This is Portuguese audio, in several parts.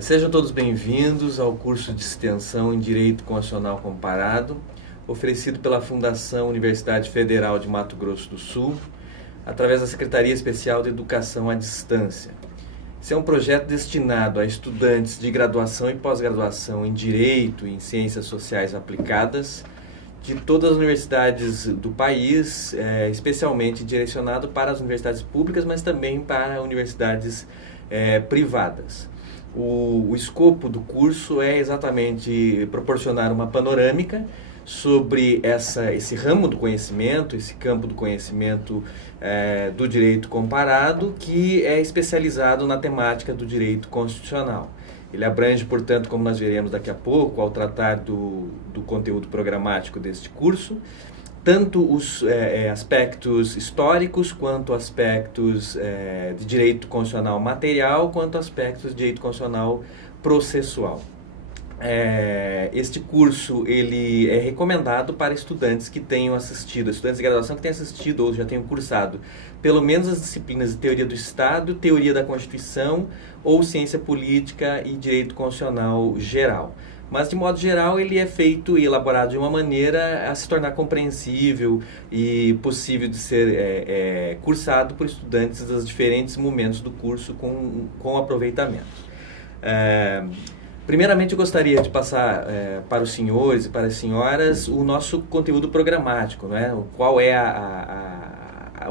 Sejam todos bem-vindos ao curso de extensão em Direito Constitucional Comparado, oferecido pela Fundação Universidade Federal de Mato Grosso do Sul, através da Secretaria Especial de Educação à Distância. Esse é um projeto destinado a estudantes de graduação e pós-graduação em Direito e em Ciências Sociais Aplicadas de todas as universidades do país, especialmente direcionado para as universidades públicas, mas também para universidades privadas. O escopo do curso é exatamente proporcionar uma panorâmica sobre esse ramo do conhecimento, esse campo do conhecimento do direito comparado, que é especializado na temática do direito constitucional. Ele abrange, portanto, como nós veremos daqui a pouco, ao tratar do conteúdo programático deste curso, tanto os aspectos históricos, quanto aspectos de direito constitucional material, quanto aspectos de direito constitucional processual. Este curso ele é recomendado para estudantes que tenham assistido, estudantes de graduação que tenham assistido ou já tenham cursado pelo menos as disciplinas de Teoria do Estado, Teoria da Constituição ou Ciência Política e Direito Constitucional Geral. Mas, de modo geral, ele é feito e elaborado de uma maneira a se tornar compreensível e possível de ser cursado por estudantes dos diferentes momentos do curso com aproveitamento. Primeiramente, eu gostaria de passar para os senhores e para as senhoras o nosso conteúdo programático, né? Qual é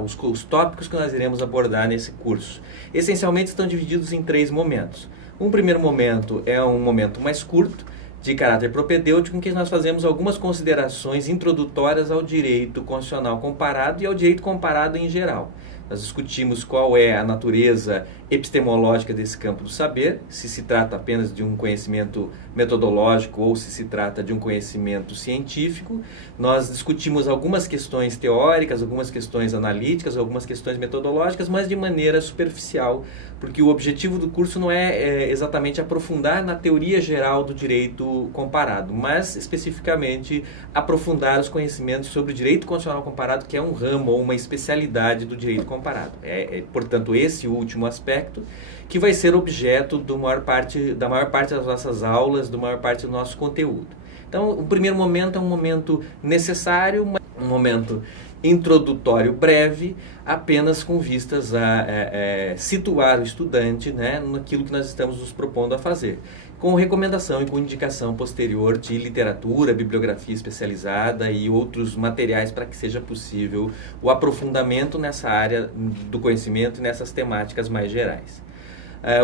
os tópicos que nós iremos abordar nesse curso. Essencialmente, estão divididos em 3 momentos. Um primeiro momento é um momento mais curto, de caráter propedêutico, em que nós fazemos algumas considerações introdutórias ao direito constitucional comparado e ao direito comparado em geral. Nós discutimos qual é a natureza epistemológica desse campo do saber, se trata apenas de um conhecimento metodológico ou se trata de um conhecimento científico. Nós discutimos algumas questões teóricas, algumas questões analíticas, algumas questões metodológicas, mas de maneira superficial, porque o objetivo do curso não é exatamente aprofundar na teoria geral do direito comparado, mas especificamente aprofundar os conhecimentos sobre o direito constitucional comparado, que é um ramo ou uma especialidade do direito comparado. Portanto, esse último aspecto que vai ser objeto da maior parte das nossas aulas, da maior parte do nosso conteúdo. Então, o primeiro momento é um momento necessário, um momento introdutório breve, apenas com vistas a situar o estudante, né, naquilo que nós estamos nos propondo a fazer, com recomendação e com indicação posterior de literatura, bibliografia especializada e outros materiais para que seja possível o aprofundamento nessa área do conhecimento e nessas temáticas mais gerais.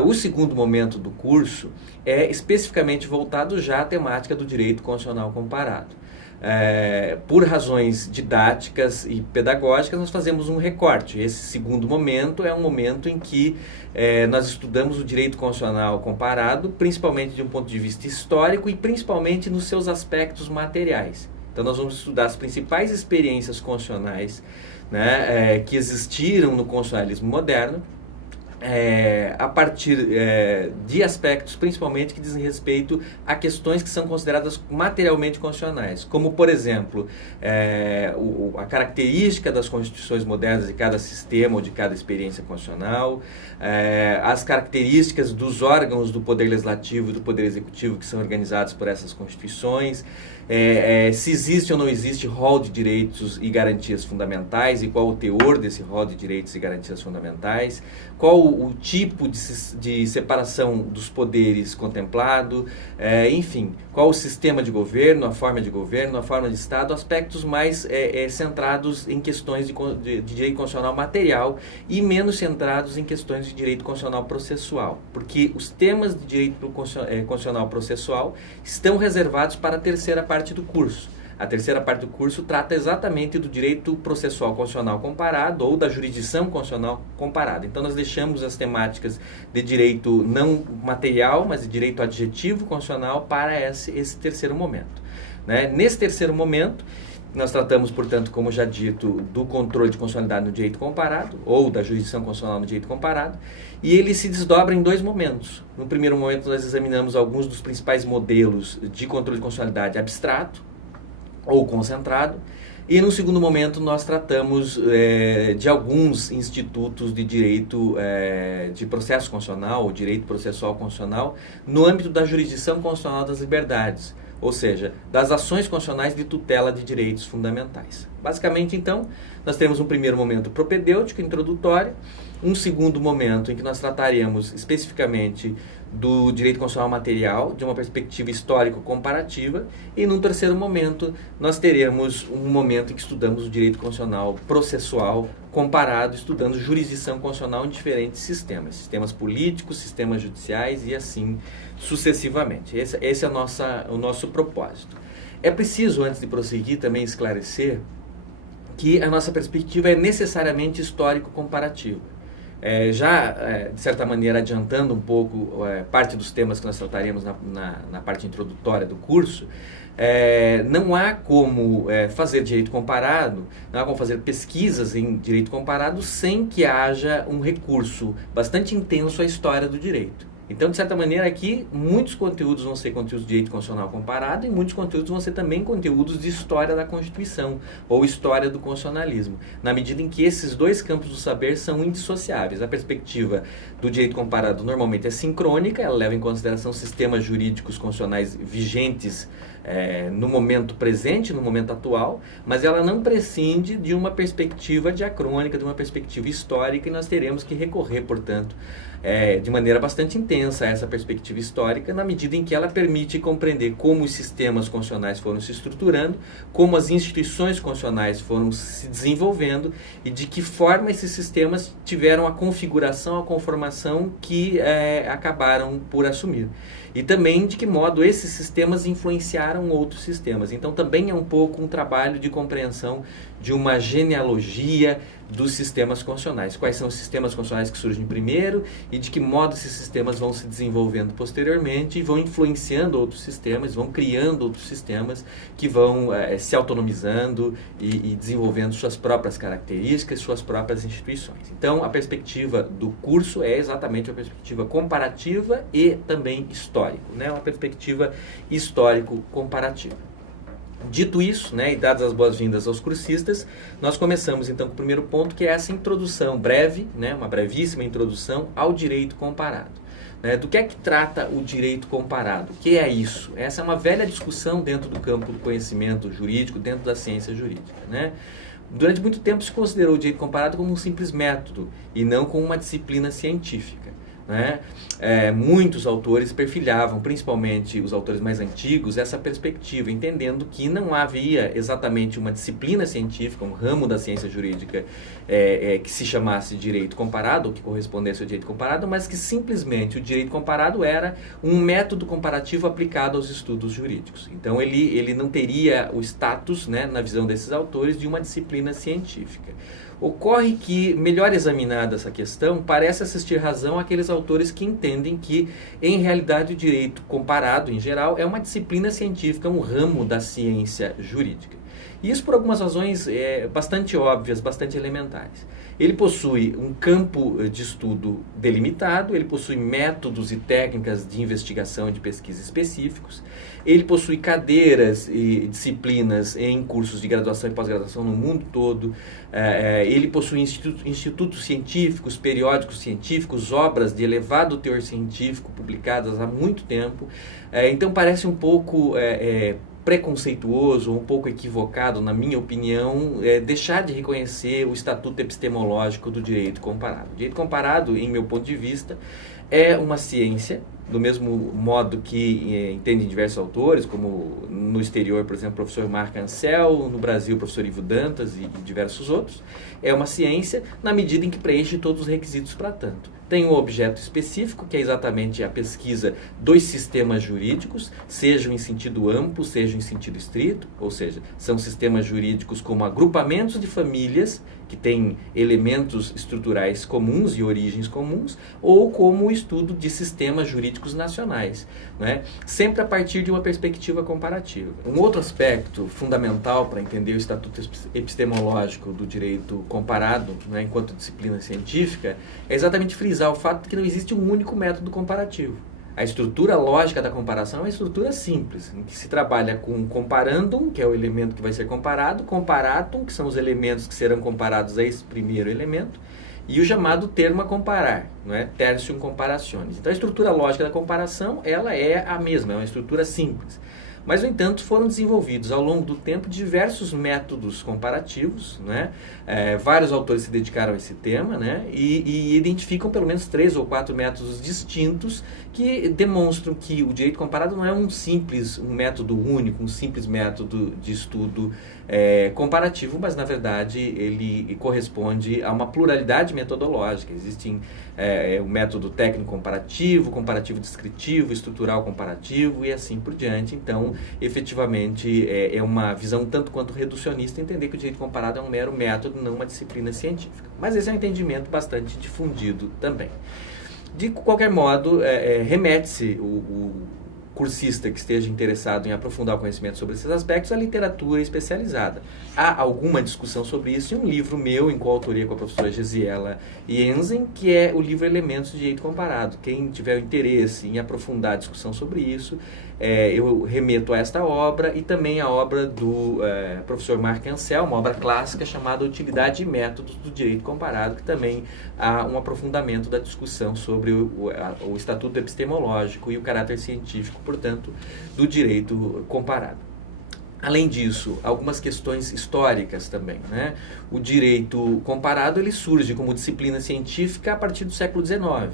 O segundo momento do curso é especificamente voltado já à temática do direito constitucional comparado. Por razões didáticas e pedagógicas, nós fazemos um recorte. Esse segundo momento é um momento em que nós estudamos o direito constitucional comparado, principalmente de um ponto de vista histórico e principalmente nos seus aspectos materiais. Então, nós vamos estudar as principais experiências constitucionais, né, que existiram no constitucionalismo moderno, a partir de aspectos principalmente que dizem respeito a questões que são consideradas materialmente constitucionais, como, por exemplo, a característica das constituições modernas de cada sistema ou de cada experiência constitucional, as características dos órgãos do Poder Legislativo e do Poder Executivo que são organizados por essas constituições, se existe ou não existe rol de direitos e garantias fundamentais e qual o teor desse rol de direitos e garantias fundamentais, qual o tipo de separação dos poderes contemplado, enfim, qual o sistema de governo, a forma de Estado, aspectos mais centrados em questões de direito constitucional material e menos centrados em questões de direito constitucional processual, porque os temas de direito constitucional processual estão reservados para a terceira parte do curso. A terceira parte do curso trata exatamente do direito processual constitucional comparado ou da jurisdição constitucional comparada. Então, nós deixamos as temáticas de direito não material, mas de direito adjetivo constitucional para esse terceiro momento, né? Nesse terceiro momento, nós tratamos, portanto, como já dito, do controle de constitucionalidade no direito comparado, ou da jurisdição constitucional no direito comparado, e ele se desdobra em 2 momentos. No primeiro momento, nós examinamos alguns dos principais modelos de controle de constitucionalidade abstrato, ou concentrado, E no segundo momento nós tratamos de alguns institutos de direito de processo constitucional, ou direito processual constitucional, no âmbito da jurisdição constitucional das liberdades, ou seja, das ações constitucionais de tutela de direitos fundamentais. Basicamente, então, nós temos um primeiro momento propedêutico, introdutório, um segundo momento em que nós trataremos especificamente do direito constitucional material, de uma perspectiva histórico-comparativa, e num terceiro momento nós teremos um momento em que estudamos o direito constitucional processual comparado, estudando jurisdição constitucional em diferentes sistemas políticos, sistemas judiciais e assim sucessivamente. Esse é o nosso propósito. É preciso, antes de prosseguir, também esclarecer que a nossa perspectiva é necessariamente histórico-comparativa. De certa maneira, adiantando um pouco parte dos temas que nós trataremos na parte introdutória do curso, não há como fazer direito comparado, não há como fazer pesquisas em direito comparado sem que haja um recurso bastante intenso à história do direito. Então, de certa maneira, aqui, muitos conteúdos vão ser conteúdos de direito constitucional comparado e muitos conteúdos vão ser também conteúdos de história da Constituição ou história do constitucionalismo, na medida em que esses dois campos do saber são indissociáveis. A perspectiva do direito comparado normalmente é sincrônica, ela leva em consideração sistemas jurídicos constitucionais vigentes no momento presente, no momento atual, mas ela não prescinde de uma perspectiva diacrônica, de uma perspectiva histórica, e nós teremos que recorrer, portanto, de maneira bastante intensa a essa perspectiva histórica, na medida em que ela permite compreender como os sistemas constitucionais foram se estruturando, como as instituições constitucionais foram se desenvolvendo e de que forma esses sistemas tiveram a configuração, a conformação que acabaram por assumir. E também de que modo esses sistemas influenciaram outros sistemas. Então também é um pouco um trabalho de compreensão de uma genealogia dos sistemas constitucionais. Quais são os sistemas constitucionais que surgem primeiro e de que modo esses sistemas vão se desenvolvendo posteriormente e vão influenciando outros sistemas, vão criando outros sistemas que vão se autonomizando e desenvolvendo suas próprias características, suas próprias instituições. Então, a perspectiva do curso é exatamente uma perspectiva comparativa e também histórica, né? Uma perspectiva histórico-comparativa. Dito isso, né, e dadas as boas-vindas aos cursistas, nós começamos então com o primeiro ponto, que é essa introdução breve, né, uma brevíssima introdução ao direito comparado. Do que é que trata o direito comparado? O que é isso? Essa é uma velha discussão dentro do campo do conhecimento jurídico, dentro da ciência jurídica, né? Durante muito tempo se considerou o direito comparado como um simples método e não como uma disciplina científica. Muitos autores perfilhavam, principalmente os autores mais antigos, essa perspectiva, entendendo que não havia exatamente uma disciplina científica, um ramo da ciência jurídica que se chamasse direito comparado, ou que correspondesse ao direito comparado, mas que simplesmente o direito comparado era um método comparativo aplicado aos estudos jurídicos. Então ele não teria o status, né, na visão desses autores, de uma disciplina científica. Ocorre que, melhor examinada essa questão, parece assistir razão àqueles autores que entendem que, em realidade, o direito comparado, em geral, é uma disciplina científica, um ramo da ciência jurídica. E isso por algumas razões bastante óbvias, bastante elementares. Ele possui um campo de estudo delimitado, ele possui métodos e técnicas de investigação e de pesquisa específicos, ele possui cadeiras e disciplinas em cursos de graduação e pós-graduação no mundo todo, ele possui institutos científicos, periódicos científicos, obras de elevado teor científico publicadas há muito tempo. Então parece um pouco preconceituoso, um pouco equivocado, na minha opinião, deixar de reconhecer o estatuto epistemológico do direito comparado. O direito comparado, em meu ponto de vista, é uma ciência, do mesmo modo que entendem diversos autores, como no exterior, por exemplo, o professor Marc Ancel, no Brasil, o professor Ivo Dantas e diversos outros. É uma ciência na medida em que preenche todos os requisitos para tanto. Tem um objeto específico, que é exatamente a pesquisa dos sistemas jurídicos, sejam em sentido amplo, sejam em sentido estrito, ou seja, são sistemas jurídicos como agrupamentos de famílias que têm elementos estruturais comuns e origens comuns, ou como o estudo de sistemas jurídicos nacionais, né? Sempre a partir de uma perspectiva comparativa. Um outro aspecto fundamental para entender o estatuto epistemológico do direito comparado, né, enquanto disciplina científica, é exatamente frisar o fato de que não existe um único método comparativo. A estrutura lógica da comparação é uma estrutura simples, em que se trabalha com comparandum, que é o elemento que vai ser comparado, comparatum, que são os elementos que serão comparados a esse primeiro elemento, e o chamado termo a comparar, não é? Tertium comparationis. Então a estrutura lógica da comparação, ela é a mesma, é uma estrutura simples. Mas, no entanto, foram desenvolvidos ao longo do tempo diversos métodos comparativos, né? Vários autores se dedicaram a esse tema, né? E identificam pelo menos 3 ou 4 métodos distintos que demonstram que o direito comparado não é um método único, um simples método de estudo comparativo, mas, na verdade, ele corresponde a uma pluralidade metodológica. Existem o método técnico comparativo, comparativo descritivo, estrutural comparativo e assim por diante. Então, efetivamente, é uma visão tanto quanto reducionista entender que o direito comparado é um mero método, não uma disciplina científica. Mas esse é um entendimento bastante difundido também. De qualquer modo, remete-se o cursista que esteja interessado em aprofundar o conhecimento sobre esses aspectos à literatura especializada. Há alguma discussão sobre isso em um livro meu, em coautoria com a professora Gesiela Jensen, que é o livro Elementos de Direito Comparado. Quem tiver o interesse em aprofundar a discussão sobre isso, eu remeto a esta obra e também a obra do professor Marc Ancel, uma obra clássica chamada Utilidade e Métodos do Direito Comparado, que também há um aprofundamento da discussão sobre o estatuto epistemológico e o caráter científico, portanto, do direito comparado. Além disso, algumas questões históricas também, né? O direito comparado ele surge como disciplina científica a partir do século XIX.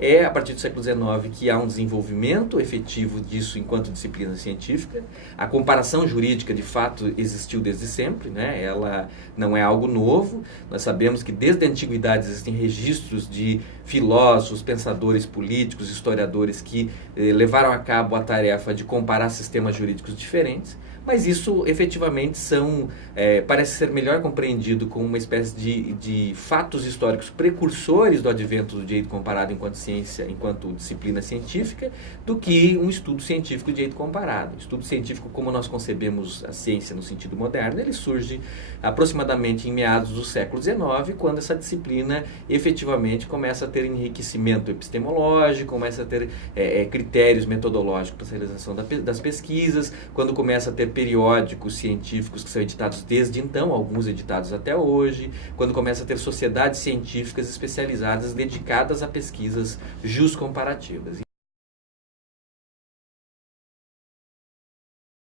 É a partir do século XIX que há um desenvolvimento efetivo disso enquanto disciplina científica. A comparação jurídica, de fato, existiu desde sempre, né? Ela não é algo novo. Nós sabemos que desde a antiguidade existem registros de filósofos, pensadores políticos, historiadores que levaram a cabo a tarefa de comparar sistemas jurídicos diferentes. Mas isso, efetivamente, parece ser melhor compreendido como uma espécie de fatos históricos precursores do advento do direito comparado enquanto ciência, enquanto disciplina científica, do que um estudo científico de direito comparado. O estudo científico, como nós concebemos a ciência no sentido moderno, ele surge aproximadamente em meados do século XIX, quando essa disciplina efetivamente começa a ter enriquecimento epistemológico, começa a ter critérios metodológicos para a realização das pesquisas, quando começa a ter periódicos científicos que são editados desde então, alguns editados até hoje, quando começa a ter sociedades científicas especializadas dedicadas a pesquisas justcomparativas.